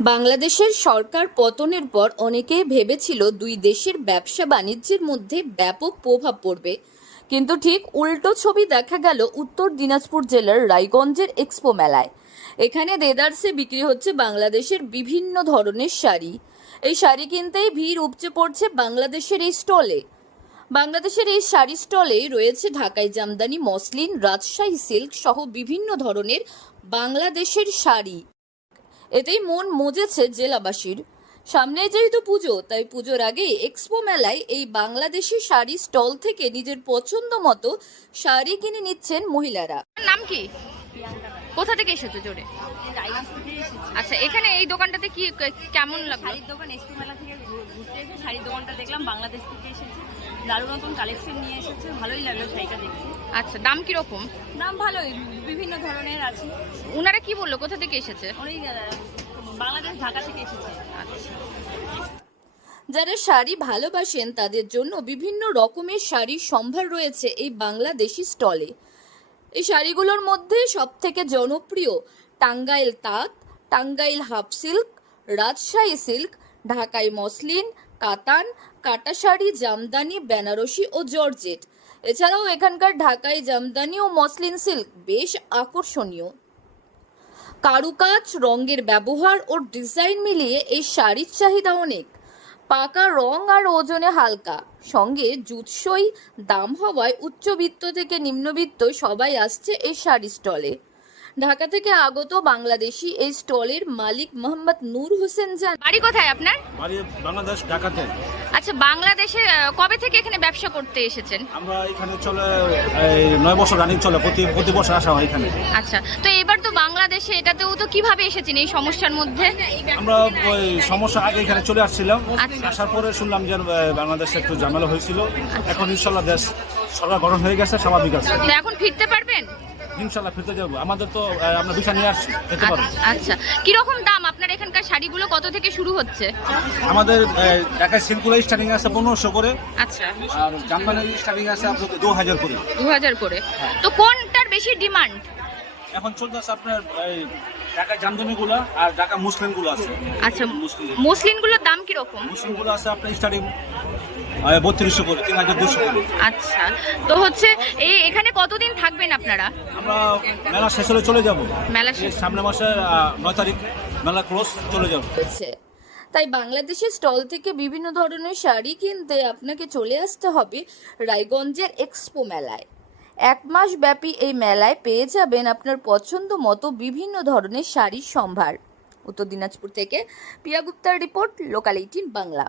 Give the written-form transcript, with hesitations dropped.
বাংলাদেশের সরকার পতনের পর অনেকেই ভেবেছিল দুই দেশের ব্যবসা বাণিজ্যের মধ্যে ব্যাপক প্রভাব পড়বে, কিন্তু ঠিক উল্টো ছবি দেখা গেল উত্তর দিনাজপুর জেলার রায়গঞ্জের এক্সপো মেলায়। এখানে দেদারসে বিক্রি হচ্ছে বাংলাদেশের বিভিন্ন ধরনের শাড়ি। এই শাড়ি কিনতেই ভিড় উপচে পড়ছে বাংলাদেশের এই স্টলে। বাংলাদেশের এই শাড়ি স্টলে রয়েছে ঢাকাই জামদানি, মসলিন, রাজশাহী সিল্ক সহ বিভিন্ন ধরনের বাংলাদেশের শাড়ি। এতেই মন মজেছে জেলাবাসীর। সামনে যেহেতু পুজো, তাই পুজোর আগেই এক্সপো মেলায় এই বাংলাদেশি শাড়ি স্টল থেকে নিজের পছন্দ মতো শাড়ি কিনে নিচ্ছেন মহিলারা। নাম কি? কোথা থেকে এসেছো জোরে? আচ্ছা, এখানে এই দোকানটাতে কি কেমন লাগলো? শাড়ির দোকান এক্সপো মেলা থেকে ঘুরতে এসে শাড়ির দোকানটা দেখলাম, বাংলাদেশ থেকে এসেছে, দারুণ নতুন কালেকশন নিয়ে এসেছে, ভালোই লাগলো শাড়িটা দেখতে। আচ্ছা, দাম কিরকম? দাম ভালোই, বিভিন্ন ধরনের আছে। ওনারা কি বললো কোথা থেকে এসেছে? অনেক বাংলাদেশ, ঢাকা থেকে এসেছে। আচ্ছা, যারা শাড়ি ভালোবাসেন তাদের জন্য বিভিন্ন রকমের শাড়ির সম্ভার রয়েছে এই বাংলাদেশি স্টলে। এই শাড়িগুলোর মধ্যে সবথেকে জনপ্রিয় টাঙ্গাইল তাঁত, Tangail half silk, Rajshahi silk, ঢাকাই মসলিন, কাতান, কাটা শাড়ি, জামদানি, বেনারসি ও জর্জেট। এছাড়াও এখানকার ঢাকাই জামদানি ও মসলিন সিল্ক বেশ আকর্ষণীয়। কারুকাজ, রঙের ব্যবহার ও ডিজাইন মিলিয়ে এই শাড়ির চাহিদা অনেক। পাকা রং আর ওজনে হালকা, সঙ্গে জুৎসই দাম হওয়ায় উচ্চবিত্ত থেকে নিম্নবিত্ত সবাই আসছে এই শাড়ি স্টলে। ঢাকা থেকে আগত বাংলাদেশি এই স্টলের মালিক মোহাম্মদ নূর হোসেন জানান। বাড়ি কোথায় আপনার? বাড়ি বাংলাদেশ, ঢাকাতে। আচ্ছা, বাংলাদেশে কবে থেকে এখানে ব্যবসা করতে এসেছেন? আমরা এখানে চলে 9 বছর রানিং চলে, প্রতি বছর আসা হয় এখানে। আচ্ছা, তো এবার তো বাংলাদেশে, এটাতেও তো কিভাবে এসেছেন এই সমস্যার মধ্যে? আমরা ওই সমস্যা আগে এখানে চলে আসছিলাম, আচ্ছা। আসার পরে শুনলাম যে বাংলাদেশে একটু ঝামেলা হয়েছিল। এখন ইনশাল্লাহ দেশ সরকার গঠন হয়ে গেছে, স্বাভাবিক আছে। তো এখন ফিরতে পারবেন? ইনশাল্লাহ ফিরতে যাবো। আমাদের তো আমরা ভিসা নিয়ে আসছি, যেতে পারবো। আচ্ছা, কিরকম দাম আপনার এখানকার শাড়িগুলো কত থেকে শুরু হচ্ছে? আমাদের ঢাকায় সিল্কুলা স্টার্টিং আছে 1500 করে, আচ্ছা, আর জামদানি স্টার্টিং আছে আপনাদের 2000 করে। 2000 করে। তো কোনটার বেশি ডিমান্ড? এখন চলতেছে আপনার ঢাকা জামদানি গুলা আর ঢাকা মুসলিম গুলো আছে। আচ্ছা, মসলিনগুলোর দাম কিরকম? মুসলিম গুলো আছে আপনার স্টার্টিং 3200 করে, 3200 করে। আচ্ছা, তো হচ্ছে এখানে কতদিন থাকবেন আপনারা? আমরা মেলা শেষ হলে চলে যাব। মেলা শেষ? সামনে মাসে 9 তারিখ মেলা ক্লোজ, চলে যাব। তাই বাংলাদেশের স্টল থেকে বিভিন্ন ধরনের শাড়ি কিনতে আপনাকে চলে আসতে হবে রায়গঞ্জের এক্সপো মেলায়। 1 মাস ব্যাপী এই মেলায় পেয়ে যাবেন আপনার পছন্দ মতো বিভিন্ন ধরনের শাড়ির সম্ভার। উত্তর দিনাজপুর থেকে পিয়া গুপ্তার রিপোর্ট, লোকাল 18 বাংলা।